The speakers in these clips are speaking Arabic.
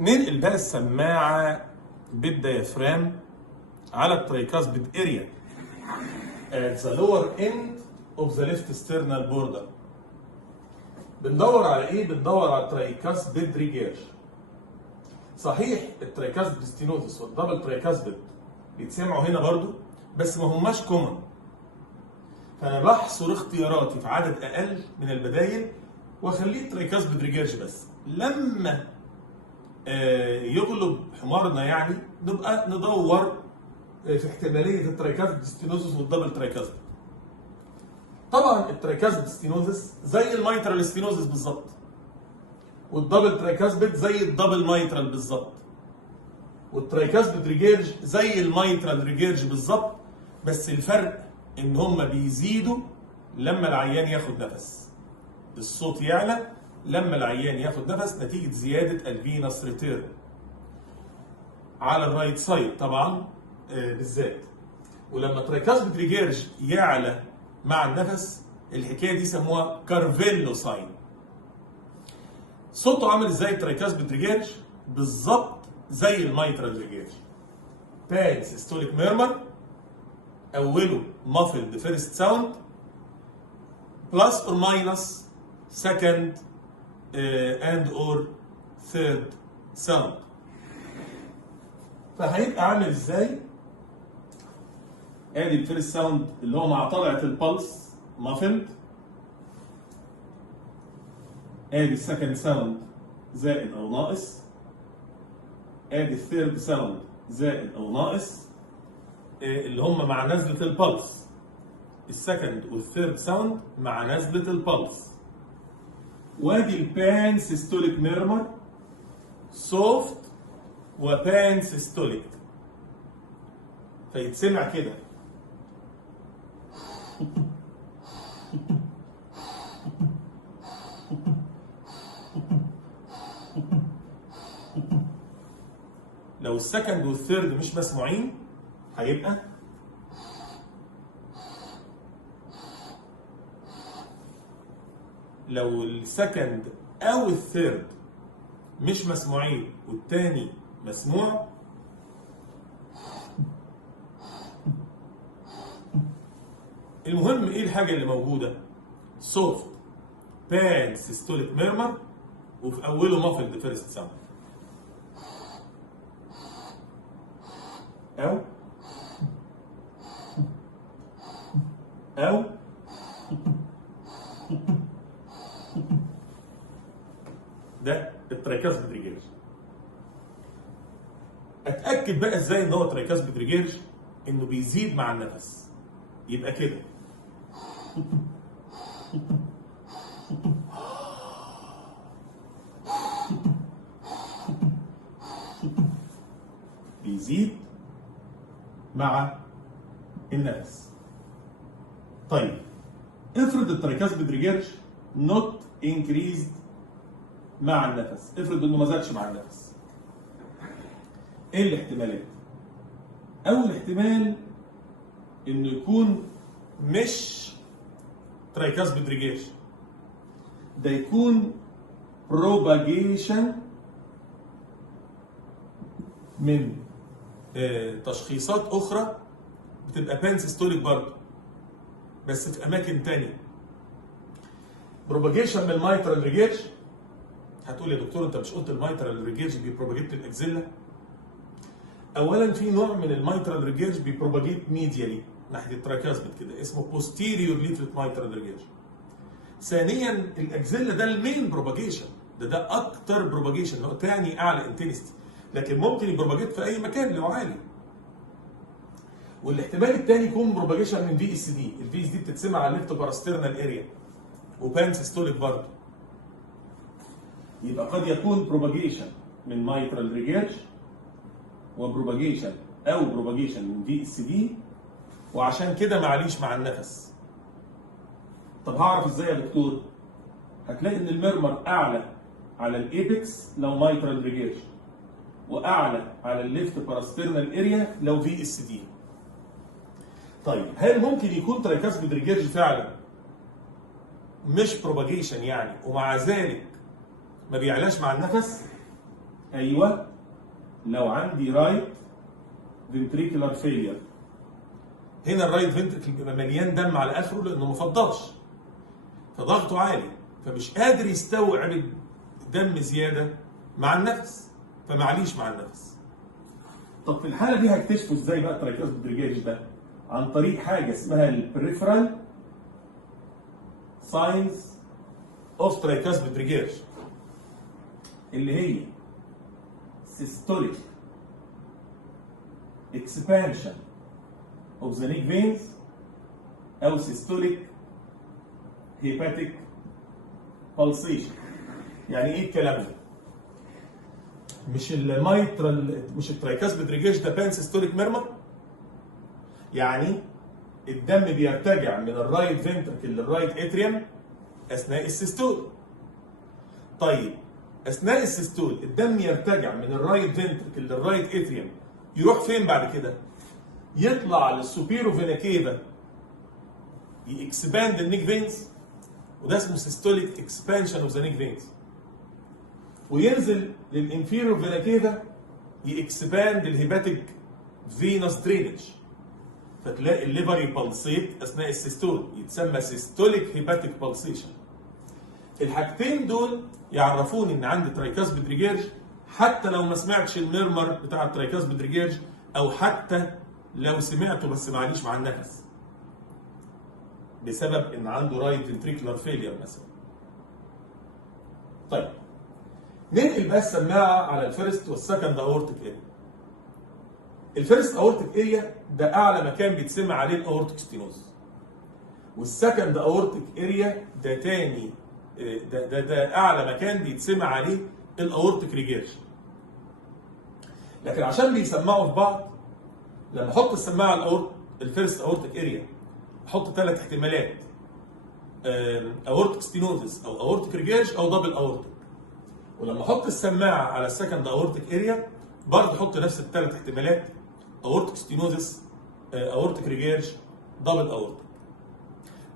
ننقل بقى السماعة بالديافرام على الترايكاسبيد اريا at the lower end of the left sternal border. بندور على ايه؟ بندور على الترايكاسبيد ريجيرج. صحيح الترايكاسبيد ستينوزس والدبل ترايكاسبيد بيتسمعوا هنا برضو، بس ما هماش كومن. فانا بحصر اختياراتي في عدد اقل من البدايل واخليه ترايكاسبيد ريجيرج بس. لما يغلب حمارنا يعني نبقى ندور في احتماليه الترايكاسبيد ستينوزس والدبل ترايكاسبيد. طبعا الترايكاسبيد ستينوزس زي الميترال ستينوزس بالظبط، والدبل ترايكاسبيد زي الدبل ميترال بالظبط، والترايكاسبيد ريجيرج زي الميترال ريجيرج بالظبط، بس الفرق ان هم بيزيدوا لما العيان ياخد نفس. الصوت يعلى لما العيان ياخد نفس نتيجه زياده الفينس ريتيرن على الرايت سايد طبعا بالذات. ولما الترايكاسبيد ريجيرج يعلى مع النفس الحكايه دي سموها كارفيلو ساين. صوته عامل ازاي الترايكاسبيد ريجيرج؟ بالظبط زي الميترال ريجيرج. بان سيستوليك ميرمر، اوله muffled first sound plus or minus second and or third sound. فهيبقى عامل ازاي؟ ادي الفيرست ساوند اللي هو مع طلعه البلس muffled، ادي السكند ساوند زائد او ناقص، ادي الثيرد ساوند زائد او ناقص اللي هم مع نزله البلس. السكند والثيرد ساوند مع نزله البلس. وادي البان سيستوليك ميرمر سوفت وبان سيستوليك، فيتسمع كده. لو السكند والثيرد مش مسموعين هيبقى لو السكند او الثيرد مش مسموعين والتاني مسموع المهم ايه الحاجه اللي موجوده؟ سوفت بان سيستوليك ميرمر وفي اوله مافلد فيرست ساوند، او ده الترايكاسبيد ريجيرج. اتاكد بقى ازاي ان هو ترايكاسبيد ريجيرج؟ انه بيزيد مع النفس. يبقى كده بيزيد مع النفس. طيب افرض الترايكاسبيد ريجيرج نوت انكريزد مع النفس، افرض انه ما زادش مع النفس. ايه الاحتمالات؟ اول احتمال انه يكون مش ترايكاسبيد ريجيرج، ده يكون بروباجيشن من تشخيصات اخرى بتبقى بان سيستوليك برضه بس في اماكن تانية. بروباجيشن من الميترال ريجيرج. هتقول يا دكتور انت مش قلت الميترال ريجيرج بيبروباجيت الاكزيلا؟ اولا في نوع من الميترال ريجيرج بيبروباجيت ميديالي ناحيه الترايكاسبيد كده اسمه بوستيريور ليفلت ميترال ريجيرج. ثانيا الاكزيلا ده المين بروباجيشن، ده اكتر بروباجيشن، هو تاني اعلى انتنستي، لكن ممكن يبروباجيت في اي مكان لو عالي. والاحتمال الثاني يكون بروباجيشن من في اس دي. الفي اس دي بتتسمع على الليفت باراسترنال اريا وبان سيستوليك برضه. يبقى قد يكون بروباجيشن من مايترال ريجيرج وبروباجيشن او بروباجيشن من في اس دي، وعشان كده معليش مع النفس. طب هعرف ازاي يا دكتور؟ هتلاقي ان الميرمر اعلى على الايبكس لو مايترال ريجيرج، واعلى على الليفت باراسترنال اريا لو في اس دي. طيب هل ممكن يكون ترايكاسبيد ريجيرج فعلا مش بروباجيشن يعني ومع ذلك ما بيعلاش مع النفس؟ ايوه لو عندي رايت فنتريكولار فيلير. هنا الرايت فنتريكل بيبقى مليان دم على اخره لانه ما فضاش، فضغطه عالي، فمش قادر يستوعب دم زياده مع النفس، فمعليش مع النفس. طب في الحاله دي هكتشفوا ازاي بقى التراكيوس بدريجاج ده؟ عن طريق حاجه اسمها البريفرال ساينز اوف تراكيوس بدريجاج، اللي هي systolic expansion of the neck veins او systolic hepatic pulsation. يعني ايه الكلام ده؟ مش الميترال، مش الترايكاس بدريجاج ده بان سيستوليك ميرمر؟ يعني الدم بيرتجع من الرايت فنتركل للرايت اتريوم اثناء السيستول. طيب اثناء السيستول الدم يرتجع من الرايت فنتركل للرايت اتريوم، يروح فين بعد كده؟ يطلع للسوبيرو فينا كيفا يكسباند النيك فينز، وده اسمه سيستوليك اكسبانشن اوف ذا نيك فينز، وينزل للانفيريور فينا كيفا يكسباند الهيباتيك فينوس درينج، فتلاقي الليفر يبلسيت اثناء السيستول، يتسمى سيستوليك هيباتيك بالسيشن. الحاجتين دول يعرفوني ان عندي ترايكاس بدريجاج، حتى لو ما سمعتش الميرمر بتاع الترايكاس بدريجاج، او حتى لو سمعته بس معليش مع النفس بسبب ان عنده رايت فنتريكولار فيلير مثلا. طيب ننقل بقى السماعه على الفيرست والسكند اورتيك اريا. الفيرست اورتيك اريا ده اعلى مكان بيتسمع عليه الاورتيك ستينوز، والسكند اورتيك اريا ده تاني، ده اعلى مكان بيتسمع عليه الاورتيك ريجيرج. لكن عشان بيسمعوا في بعض، لما احط السماعه على الفيرست اورتيك اريا احط 3 احتمالات: اورتيك ستينوزس او اورتيك ريجيرج او دبل اورتيك. ولما احط السماعه على السكند اورتيك اريا برضه احط نفس ال3 احتمالات: اورتيك ستينوزس، اورتيك ريجيرج، دبل اورتيك.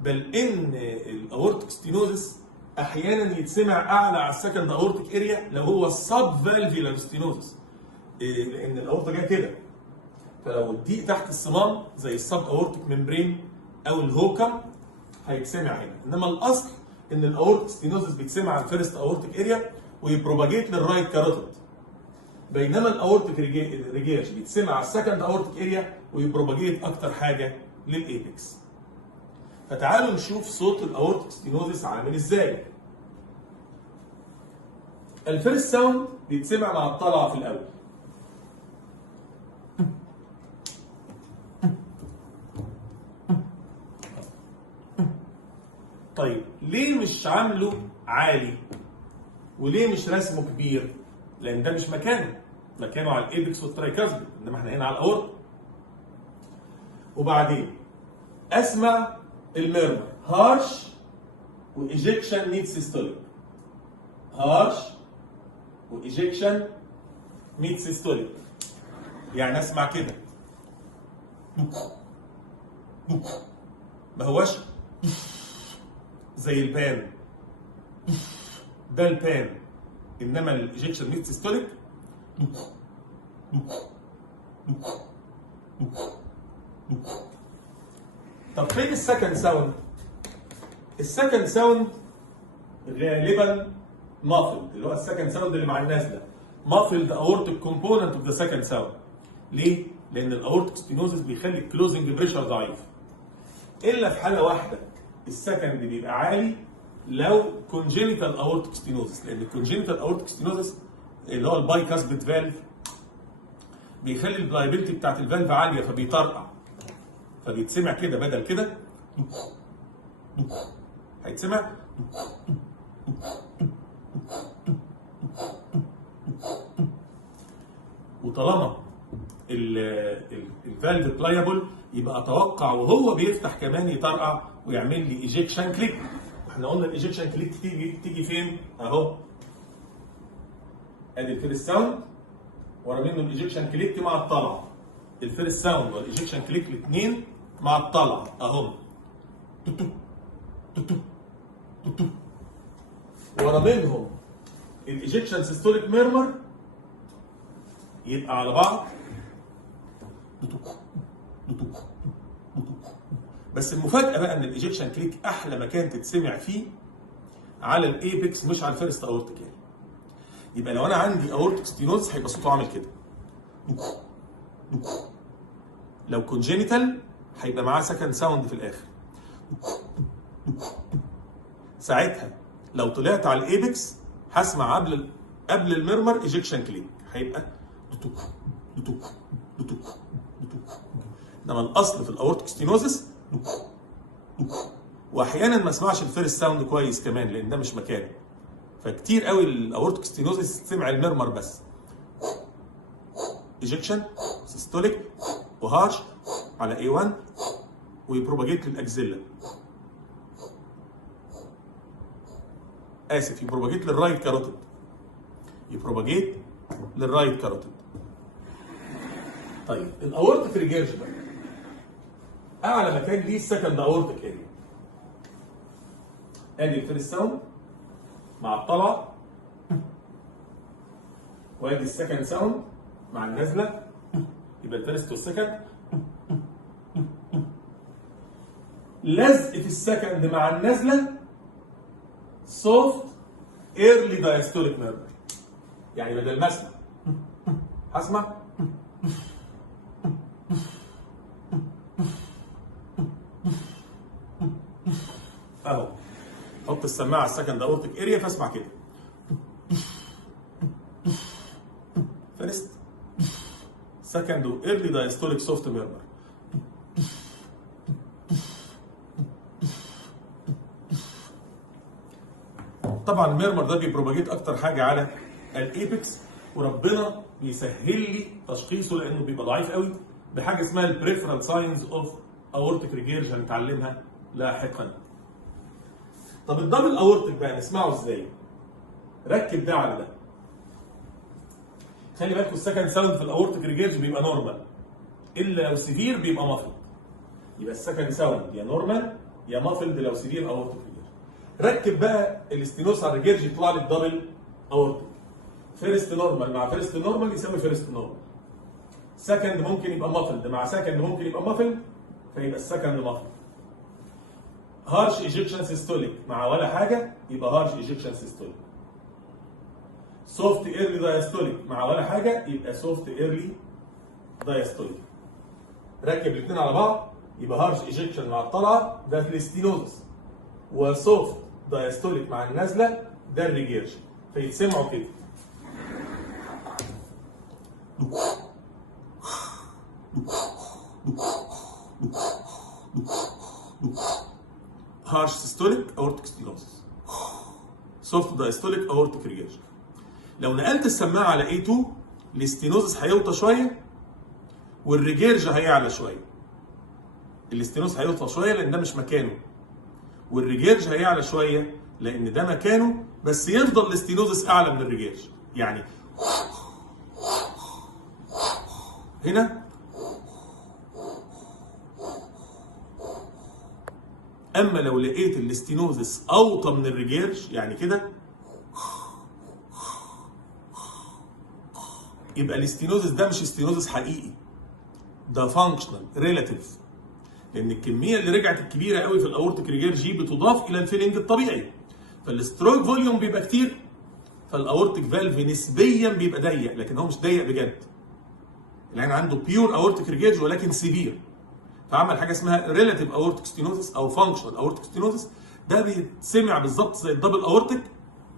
بل ان الاورتيك ستينوزس احيانا يتسمع اعلى على السكند اورتيك اريا لو هو السب فالفيولار ستينوزس، لان الاورطه جايه كده، فلو الضيق تحت الصمام زي السب اورتيك ممبرين او الهوكم هيتسمع هنا. انما الاصل ان الاورتيك ستينوزس بيتسمع على الفيرست اورتيك اريا ويبروباجيت للرايت كاروتيد، بينما الاورتيك ريجيرج بيتسمع على السكند اورتيك اريا ويبروباجيت اكتر حاجه للايبكس. فتعالوا نشوف صوت الاورتيك ستينوزس عامل ازاي. الفيرست ساوند بيتسمع مع الطلعه في الاول، طيب ليه مش عامله عالي؟ وليه مش رسمه كبير؟ لان ده مش مكانه، مكانه على الايبكس والترايكاسبيد، انما احنا هنا على الاورطه. وبعدين اسمع الميرمر هارش وايجكشن ميد سيستوليك، هارش وايجكشن ميد سيستوليك. يعني اسمع كده ما هوش زي البان، ده البان، انما الايجكشن ميد سيستوليك طب فين السكند ساوند؟ السكند ساوند غالبا مافلد، اللي هو السكند ساوند اللي مع الناس ده مافلد اورتيك كومبوننت اوف ذا سكند ساوند. ليه؟ لان الاورتيك ستينوزس بيخلي الكلوزنج بريشر ضعيف. الا في حاله واحده السكند بيبقى عالي، لو كونجينيتال اورتيك ستينوزس، لان الكونجينيتال اورتيك ستينوزس اللي هو الباي كاسبيد فالف بيخلي البلايبيلتي بتاعت الفالف عاليه فبيطرقع، فبيتسمع كده بدل كده هيتسمع وطالما الفالف بلايبل يبقى اتوقع وهو بيفتح كمان يطرقع ويعمل لي ايجكشن كليك. احنا قلنا الايجكشن كليك تيجي فين؟ اهو ادي الفيرست ساوند، ورا منه الايجكشن كليك مع الطلعه. الفيرست ساوند والايجكشن كليك الاثنين مع الطلعه اهم، ورا منهم الايجكشن سيستوليك ميرمر يبقى على بعض. بس المفاجاه بقى ان الايجكشن كليك احلى مكان تتسمع فيه على الايبكس مش على الفيرست اورتيك. يبقى لو انا عندي اورتيك ستينوز هيبقى صوته عامل كده. لو كونجينيتال هيبقى معاه سكند ساوند في الاخر. ساعتها لو طلعت على الايبكس هسمع قبل المرمر ايجكشن كليك هيبقى انما الاصل في الاورتيك ستينوزس. واحيانا ما اسمعش الفيرست ساوند كويس كمان لان ده مش مكانه. فكتير قوي الاورتيك ستينوزس تسمع المرمر بس. ايجكشن سيستوليك وهارش على A1 ويبروباجيت للاكزيلا. اسف، يبروباجيت للرايت كاروتيد. يبروباجيت للرايت كاروتيد. طيب الاورتيك ريجيرج بقى اعلى مكان ليه السكند اورتيك اريا. ادي الفيرست ساوند مع الطلعه، وادي السكند ساوند مع النازله. يبقى الفيرست والسكند. لزق في السكند مع النازله سوفت ايرلي دايستوليك ميرمر. يعني بدل ما اسمع هسمع اهو. حط السماعه على السكند اورتيك اريا فاسمع كده. فيرست سكند وايرلي دايستوليك سوفت ميرمر. طبعا الميرمر ده بيبروباجيت اكتر حاجه على الايبكس، وربنا بيسهل لي تشخيصه لانه بيبقى ضعيف قوي بحاجه اسمها البريفرال ساينز اوف اورتيك ريجيرج هنتعلمها لاحقا. طب الدبل اورتيك بقى نسمعه ازاي؟ ركب ده على ده. خلي بالكم السكند ساوند في الاورتيك ريجيرج بيبقى نورمال، الا لو سيفير بيبقى مافلد. يبقى السكند ساوند يا نورمال يا مافلد لو سيفير اورتيك ريجيرج. ركب بقى الاستينوس على الريجيرج يطلع لي الدبل اورتيك. فيرست نورمال مع فيرست نورمال يساوي فيرست نورمال. سكند ممكن يبقى مافلد مع سكند ممكن يبقى مافلد فيبقى السكند مافلد. هارش ايجكشن سيستوليك مع ولا حاجه يبقى هارش ايجكشن سيستوليك. سوفت ايرلي دايستوليك مع ولا حاجه يبقى سوفت ايرلي دايستوليك. ركب الاثنين على بعض يبقى هارش ايجكشن مع الطلعه ده الاستينوزس، وسوفت دايستوليك مع النازله ده الريجيرج. فيتسمعوا كده. هارش سيستوليك اورتيك ستينوزس، سوفت دايستوليك اورتيك ريجيرج. لو نقلت السماعه على A2 الاستينوزس هيوطى شويه والريجيرج هيعلى شويه. الاستينوز هيوطى شويه لان ده مش مكانه، والريجيرج هيعلى شويه لان ده مكانه، بس يفضل الاستينوزس اعلى من الريجيرج. يعني هنا اما لو لقيت الاستينوزس اوطى من الريجيرج يعني كده يبقى الاستينوزس ده مش استينوزس حقيقي، ده فانكشنال ريلاتيف، لان الكميه اللي رجعت الكبيره قوي في الاورتيك ريجيرج بتضاف الى الفيلنج الطبيعي. فالستروك فوليوم بيبقى كتير، فالاورتيك فالف نسبيا بيبقى ضيق، لكن هو مش ضيق بجد. العين عنده بيور اورتيك ريجيرج ولكن سيفير، فعمل حاجه اسمها ريلاتيف اورتيك ستينوزس او فانكشنال اورتيك ستينوزس. ده بيتسمع بالظبط زي الدبل اورتيك،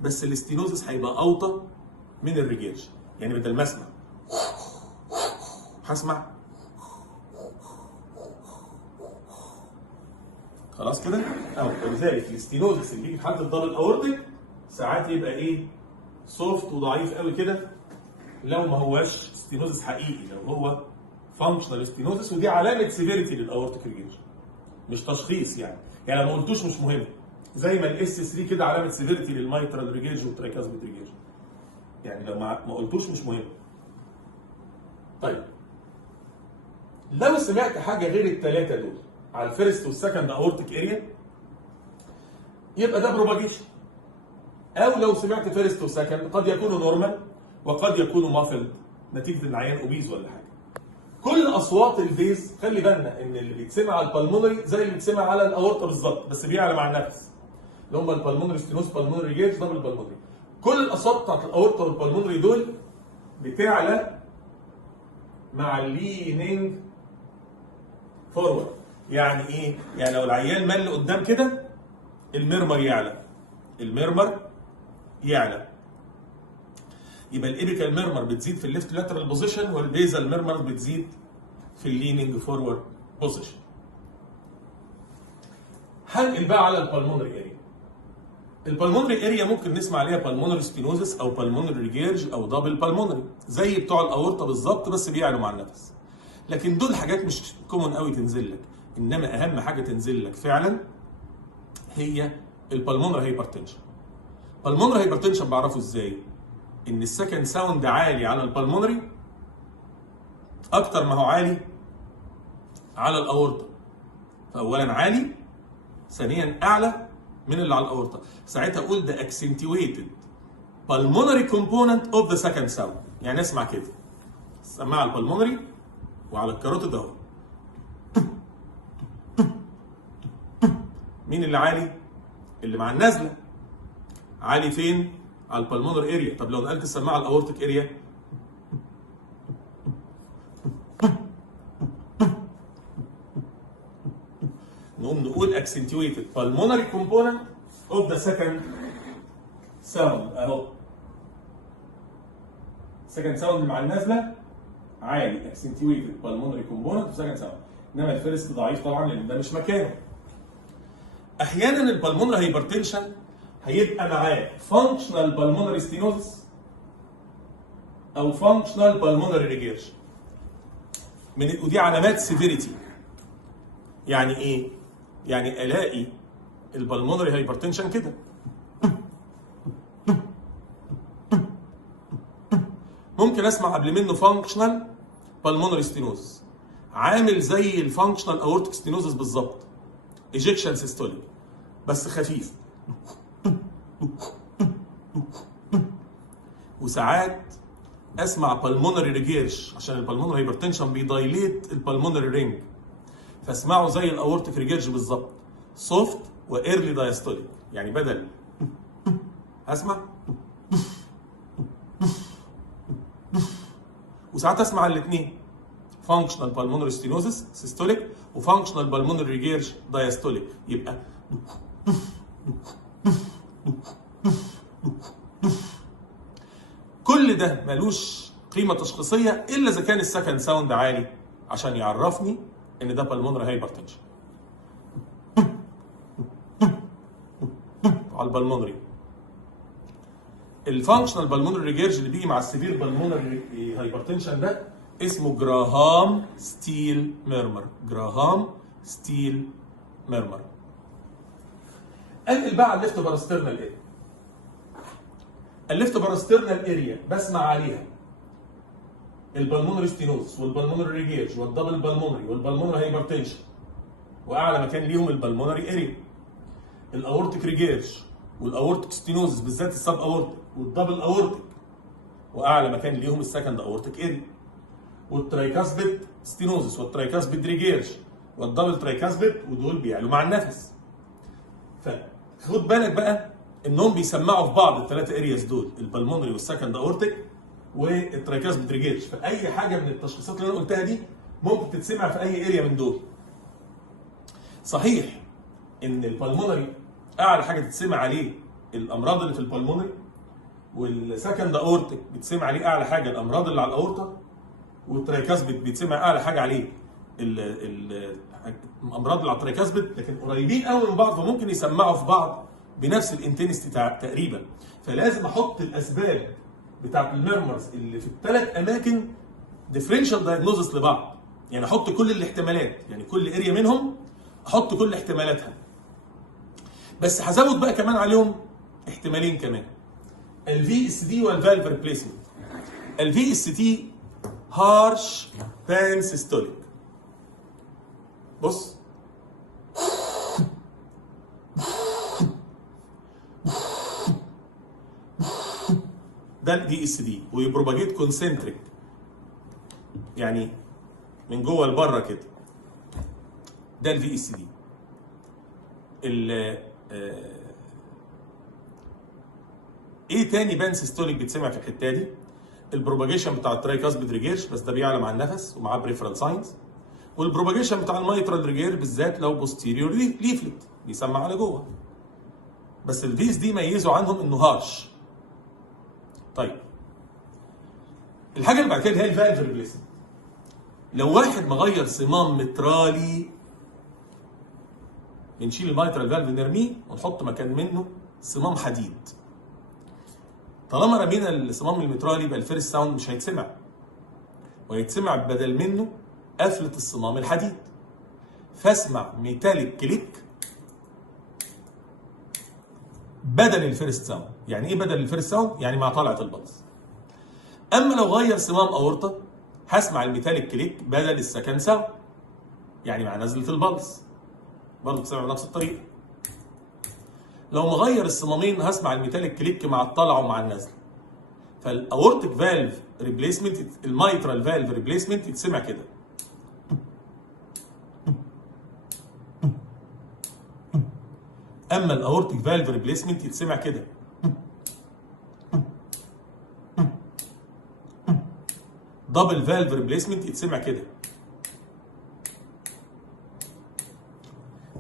بس الاستينوزس هيبقى اوطى من الريجيرج. يعني بدل ما اسمع هسمع خلاص كده اهو. ولذلك الاستينوزس اللي بيجي في حاله الدبل اورتيك ساعات يبقى ايه؟ سوفت وضعيف قوي كده لو ما هواش ستينوزس حقيقي، لو هو فانكشنال ستينوزس، ودي علامه سيفيريتي للاورتيك ريجيرج مش تشخيص. يعني لو ما قلتوش مش مهم، زي ما الاس 3 كده علامه سيفيريتي للمايترال ريجيرج والترايكاسميك ريجيرج. يعني لو ما قلتوش مش مهم. طيب لو سمعت حاجه غير الثلاثه دول على الفيرست والسكند اورتيك اريا يبقى ده بروباجيشن. او لو سمعت فيرست وسكند قد يكونوا نورمال وقد يكونوا مافلد نتيجه ان العيان اوبيز ولا حاجه. كل اصوات البيز خلي بالنا ان اللي بيتسمع على البلمونري زي اللي بيتسمع على الاورطه بالظبط، بس بيعلى مع النفس، اللي هم البلمونري ستينوز، بالمونري جيرج، دبل بالمونري. كل الاصوات بتاعت الاورطه والبلمونري دول بتعلى مع الليننج فورورد. يعني ايه؟ يعني لو العيان مال لقدام كده المرمر يعلى، المرمر يعلى، يبقى الابيكال ميرمر بتزيد في الليفت لاترال بوزيشن، والبيزال ميرمر بتزيد في الليننج فورورد بوزيشن. هنقل بقى على البلمونري اريا. البلمونري اريا ممكن نسمع عليها بالمونري ستينوزس او بالمونري جيرج او دبل بالمونري زي بتوع الاورطه بالظبط، بس بيعلوا مع النفس. لكن دول حاجات مش كومن قوي تنزل لك، انما اهم حاجه تنزل لك فعلا هي البلمونري هايبرتنشن. البلمونري هايبرتنشن بعرفه ازاي؟ ان السكند ساوند عالي على البلمونري اكتر ما هو عالي على الاورطه. فاولا عالي، ثانيا اعلى من اللي على الاورطه. ساعتها اقول ده accentuated pulmonary component of the second sound. يعني اسمع كده، سماعه على البلمونري وعلى الكاروتيد اهو. مين اللي عالي؟ اللي مع النازله. عالي فين؟ على البلمونري اريا. طب لو نقلت السماعه على الاورتيك اريا نقوم نقول accentuated pulmonary component of the second sound اهو. second sound مع النازله عالي accentuated pulmonary component of second sound، انما الفيرست ضعيف طبعا لان ده مش مكانه. احيانا البلمونري هايبرتنشن هيبقى معاه functional pulmonary stenosis او functional pulmonary regurgitation، ودي علامات سيفيريتي. يعني ايه؟ يعني الاقي البلمونري هايبرتنشن كده، ممكن اسمع قبل منه فانكشنال بالمونري ستينوزس عامل زي الفانكشنال اورتيك ستينوزس بالظبط، ايجكشن سيستوليك بس خفيف. وساعات اسمع بالمونري ريجيرش عشان البلمونري هايبرتنشن بيدايليت البلمونري رينج، فاسمعه زي الاورتيك ريجيرش بالظبط، سوفت وايرلي دايستوليك. يعني بدل اسمع وساعات اسمع الاثنين، فانكشنال بالمونري ستينوزس سيستوليك وفانكشنال بالمونري ريجيرش دايستوليك، يبقى كل ده ملوش قيمه تشخيصيه الا اذا كان السكند ساوند عالي عشان يعرفني ان ده بالمونري هايبرتنشن. على البلمونري الفانكشنال بالمونري ريجيرج اللي بيجي مع السيفير بالمونري هايبرتنشن ده اسمه جراهام ستيل ميرمر. جراهام ستيل ميرمر. انقل بقى على الليفت باراسترنال اريا. الليفت باراسترنال اريا بسمع عليها البلمونري ستينوز والبلمونري ريجيرج والدبل بالمونري والبلمونري هايبرتنشن، واعلى مكان ليهم البلمونري اريا. الاورتيك ريجيرج والاورتيك ستينوزس بالذات السب اورتيك والدبل اورتيك، واعلى مكان ليهم السكند اورتيك اريا. والترايكاسبيد ستينوزس والترايكاسبيد ريجيرج والدبل ترايكاسبيد، ودول بيعلوا مع النفس. فخد بالك بقى انهم بيسمعوا في بعض الثلاثه ارياز دول، البلمونري والسكند اورتيك والترايكاسبيد ريجيرج. فاي حاجه من التشخيصات اللي انا قلتها دي ممكن تتسمع في اي اريا من دول. صحيح ان البلمونري اعلى حاجه تتسمع عليه الامراض اللي في البلمونري، والسكند اورتيك بتسمع عليه اعلى حاجه الامراض اللي على الاورطه، والترايكاسبيد بيتسمع اعلى حاجه عليه الامراض اللي على الترايكاسبيد، لكن قريبين قوي من بعض فممكن يسمعوا في بعض بنفس الانتنستي تقريبا. فلازم احط الاسباب بتاعت الميرمرز اللي في الثلاث اماكن ديفرنشال دايجنوزس لبعض، يعني احط كل الاحتمالات، يعني كل اريا منهم احط كل احتمالاتها، بس هزود بقى كمان عليهم احتمالين كمان، الفي اس دي والفالف ريبليسمنت. الفي اس دي هارش بان سيستوليك. بص ده الفي اس دي، ويبروباجيت كونسنتريك يعني من جوه لبره كده. ده الفي اس دي. ايه تاني بان سيستوليك بيتسمع في الحته دي؟ البروباجيشن بتاع الترايكاسبيد ريجير، بس ده بيعلى مع النفس ومعاه بريفرال ساينز. والبروباجيشن بتاع الميترال ريجير بالذات لو بوستيريور ليفلت بيسمع على جوه. بس الفيز دي ميزوا عنهم انه هارش. طيب الحاجه اللي بعد كده اللي هي الفالف ريبليسمنت. لو واحد مغير صمام مترالي بنشيل الميترال فالف نرميه ونحط مكان منه صمام حديد. طالما رمينا الصمام المترالي يبقى الفيرست ساوند مش هيتسمع، وهيتسمع بدل منه قفله الصمام الحديد. فاسمع ميتاليك كليك بدل الفيرست ساوند. يعني ايه بدل الفيرست ساوند؟ يعني مع طلعه البلس. اما لو غير صمام اورطه هسمع الميتاليك كليك بدل السكند ساوند، يعني مع نزله البلس برضه بتسمع بنفس الطريقه. لو مغير الصمامين هسمع الميتاليك كليك مع الطلعه ومع النزله. فالاورتيك فالف ريبليسمنت، الميترال فالف ريبليسمنت يتسمع كده. اما الاورتيك فالف ريبليسمنت يتسمع كده. دبل فالف ريبليسمنت يتسمع كده.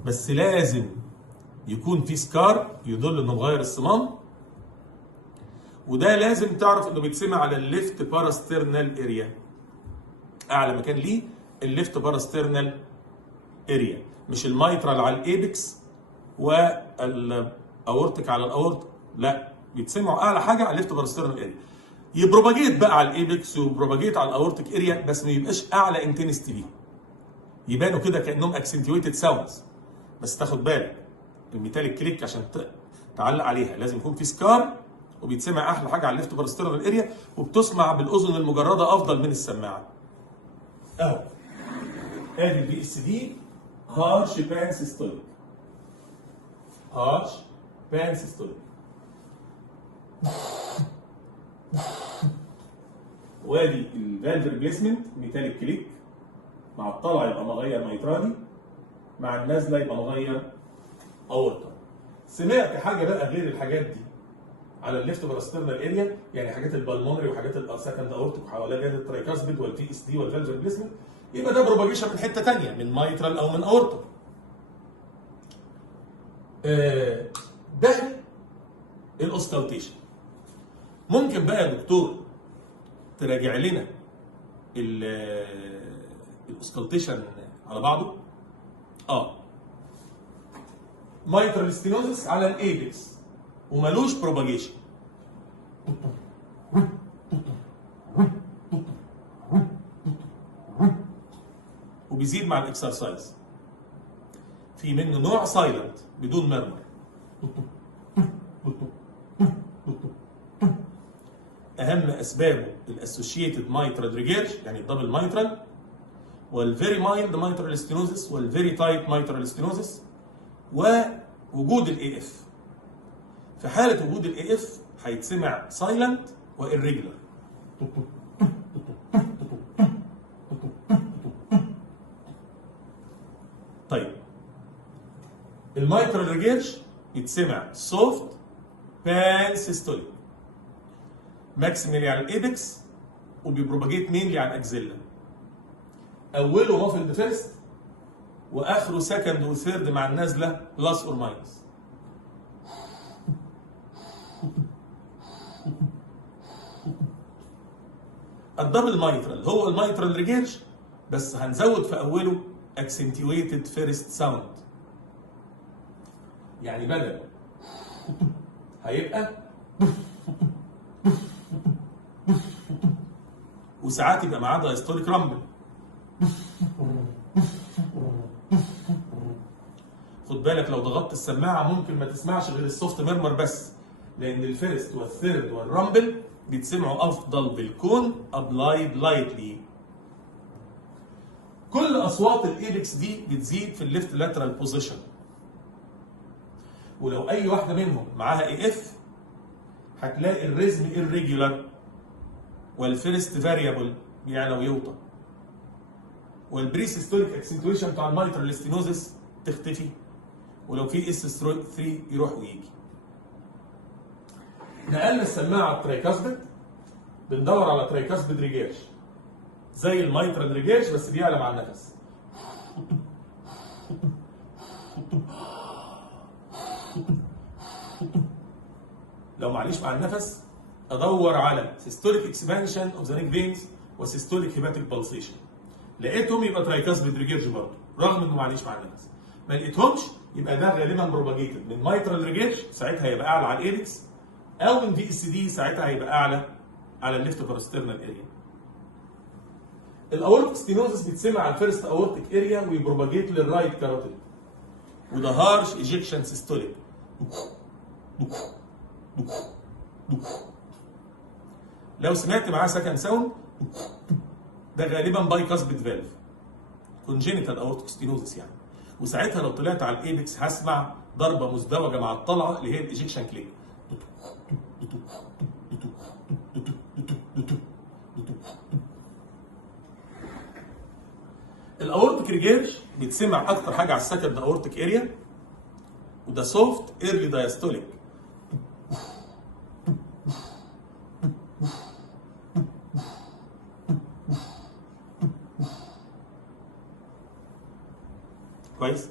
بس لازم يكون في سكار يدل انه مغير الصمام، وده لازم تعرف انه بيتسمع على الليفت باراسترنال اريا. اعلى مكان ليه الليفت باراسترنال اريا، مش الميترال على الايبكس والاورتيك على الاورت، لا بيتسمعوا اعلى حاجه على الليفت باراسترنال اريا. يبروباجيت بقى على الايبكس ويبروباجيت على الاورتيك اريا، بس ما يبقاش اعلى انتنستي ليه. يبانوا كده كانهم اكسنتويتد ساوندز. بس تاخد بالك الميتاليك كليك عشان تعلق عليها لازم يكون في سكار، وبيتسمع احلى حاجه على الليفت باراسترنال اريا، وبتسمع بالاذن المجرده افضل من السماعه. اهو ادي البي اس دي هارش بان سيستوليك. هارش بان سيستوليك. وادي الفالف ريبليسمنت ميتاليك كليك، مع الطلع يبقى مغير ميترالي، مع النازله يبقى مغير اورطه. سمعت حاجه بقى غير الحاجات دي على الليفت باراسترنال اريا، يعني حاجات البلمونري وحاجات السكند اورتيك وحواليها جهاز الترايكاسبيد والفي اس دي والفالف ريبليسمنت، يبقى ده بروباجيشن من حته ثانيه، من مايترال او من اورطه. ده الاوسكالتيشن. ممكن بقى يا دكتور تراجع لنا الاوسكالتيشن على بعضه؟ مايترال ستينوزس على الايبكس ومالوش بروباجيشن. وبيزيد مع الاكسرسايز. في منه نوع سايلنت بدون مرمر. اهم اسبابه الاسوشيتد مايترال ريجيرج، يعني الدبل مايترال، والفيري مايلد مايترال ستينوزس، والفيري تايت مايترال ستينوزس، ووجود الاي اف. في حاله وجود الاي اف هيتسمع سايلنت وإريجولار. طيب المايترال ريجيرج يتسمع سوفت بان سيستوليك، ماكسيمالي على الايبكس وبيبروباجيت مينلي على الاكزيلا. اوله مافلد فيرست واخره سكند وثيرد مع النازله بلس اور ماينس. الدبل مايترال هو المايترال ريجيرج، بس هنزود في اوله اكسنتويتد فيرست ساوند. يعني بدل هيبقى وساعات يبقى معاه دايستوليك رامبل. خد بالك لو ضغطت السماعه ممكن ما تسمعش غير السوفت ميرمر بس، لان الفيرست والثيرد والرامبل بيتسمعوا افضل بالكون ابلايد لايتلي. كل اصوات الايبكس دي بتزيد في الليفت لاترال بوزيشن، ولو اي واحده منهم معاها اي اف هتلاقي الريزم irregular والفيرست فاريبل بيعلى ويوطى. والبري سيستوليك اكسنتويشن بتاع المايترال ستينوزس تختفي، ولو في اس 3 يروح ويجي. نقلنا السماعه على الترايكاسبيد، بندور على ترايكاسبيد ريجيرج زي المايترال ريجيرج بس بيعلى مع النفس. لو معليش مع النفس ادور على سيستوليك اكسبانشن اوف ذا نيك فينز وسيستوليك هيباتيك بالسيشن. لقيتهم يبقى ترايكاسبيد ريجيرج برضه رغم انه معليش مع النفس. ما لقيتهمش يبقى ده غالبا بروباجيتد من مايترال ريجيرج، ساعتها هيبقى اعلى على الايركس، او من في اس دي ساعتها هيبقى اعلى على الليفت باراسترنال اريا. الاورتيك ستينوزس بيتسمع على الفيرست اورتيك اريا ويبروباجيت للرايت كاروتيد، وده هارش ايجكشن سيستوليك. لو سمعت معاه سكند ساوند ده غالبا باي كاسبيد فالف كونجينيتال اورتيك ستينوزس يعني، وساعتها لو طلعت على الايبكس هسمع ضربه مزدوجه مع الطلعه اللي هي الايجكشن كليك. الاورتيك ريجيرج بيتسمع اكتر حاجه على السكند اورتيك اريا، وده سوفت ايرلي دايستوليك. كويس؟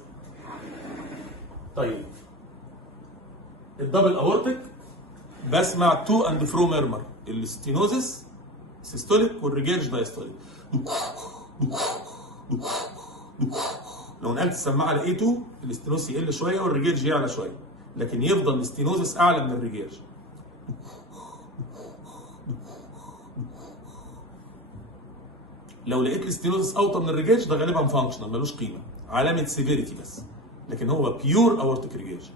طيب الدبل اورتيك بسمع تو اند فرو ميرمر، الستينوزس سيستوليك والريجيرج دايستوليك. لو نقلت السماعه لقيته الاستينوز يقل شويه والريجيرج يعلى شويه، لكن يفضل الاستينوزس اعلى من الريجيرج. لو لقيت الاستينوزس اوطى من الريجيرج ده غالبا فانكشنال ملوش قيمه، علامه سيفيريتي بس، لكن هو بيور اورتيك ريجيرج.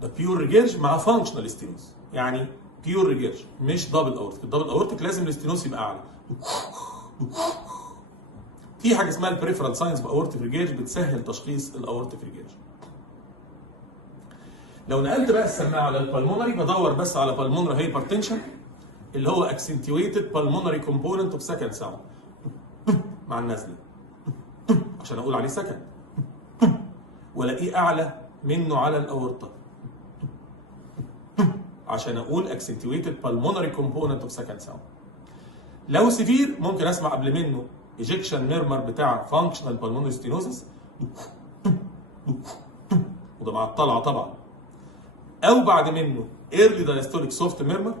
ده بيور ريجيرج مع فانكشنال ستينوز، يعني بيور ريجيرج مش دبل اورتيك. الدبل اورتيك لازم الاستينوز يبقى اعلى. في حاجه اسمها البريفرال ساينس باورتيك ريجيرج بتسهل تشخيص الاورتيك ريجيرج. لو نقلت بقى السماعه على البلمونري بدور بس على بالمونري هايبرتنشن اللي هو اكسنتويتد بالمونري كومبوننت اوف سكند ساوند مع النزله عشان اقول عليه سكند، والاقيه اعلى منه على الاورطه عشان اقول accentuated pulmonary component of second sound. لو سيفير ممكن اسمع قبل منه ejection murmur بتاع functional pulmonary stenosis وده مع الطلعه طبعا، او بعد منه early diastolic soft murmur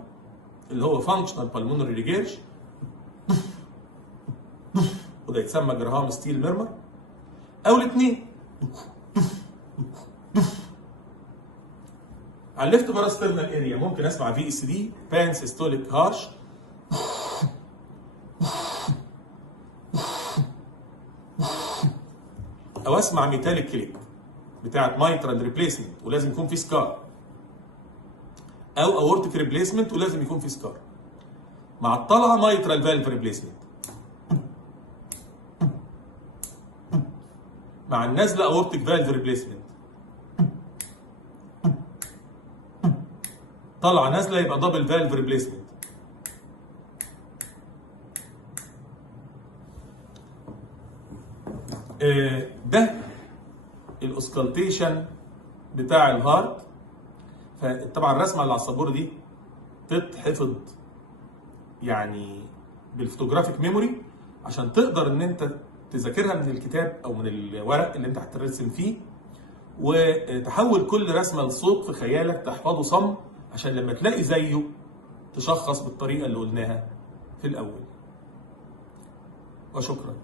اللي هو functional pulmonary regurg وده يتسمى جراهام ستيل ميرمر، او الاثنين. على الليفت باراسترنال اريا ممكن اسمع في اس دي بان سيستوليك هارش، او اسمع ميتاليك كليك بتاعت مايترال ريبليسمنت ولازم يكون في سكار، او اورتيك ريبليسمنت ولازم يكون في سكار. مع الطلعه مايترال فالف ريبليسمنت، مع النزله اورتيك فالف ريبليسمنت. طلع نازله يبقى دبل فالف ريبليسمنت. ده الاوسكالتيشن بتاع الهارت. فطبعا الرسمه اللي على السبوره دي تتحفظ يعني بالفوتوجرافيك ميموري عشان تقدر ان انت تذاكرها من الكتاب او من الورق اللي انت هترسم فيه، وتحول كل رسمه لصوت في خيالك تحفظه صم عشان لما تلاقي زيه تشخص بالطريقه اللي قلناها في الاول. وشكرا.